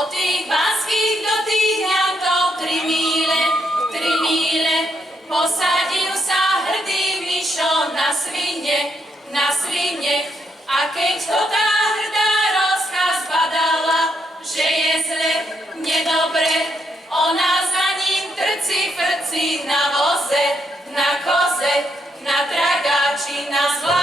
Od tých banských do tých ňankov 3 míle, posadil sa hrdý Mišo na svine, a keď ho tá hrdá rozkaz badala, že je zle, nedobre, ona za ním trci frci na voze, na koze, na tragáči, na zla.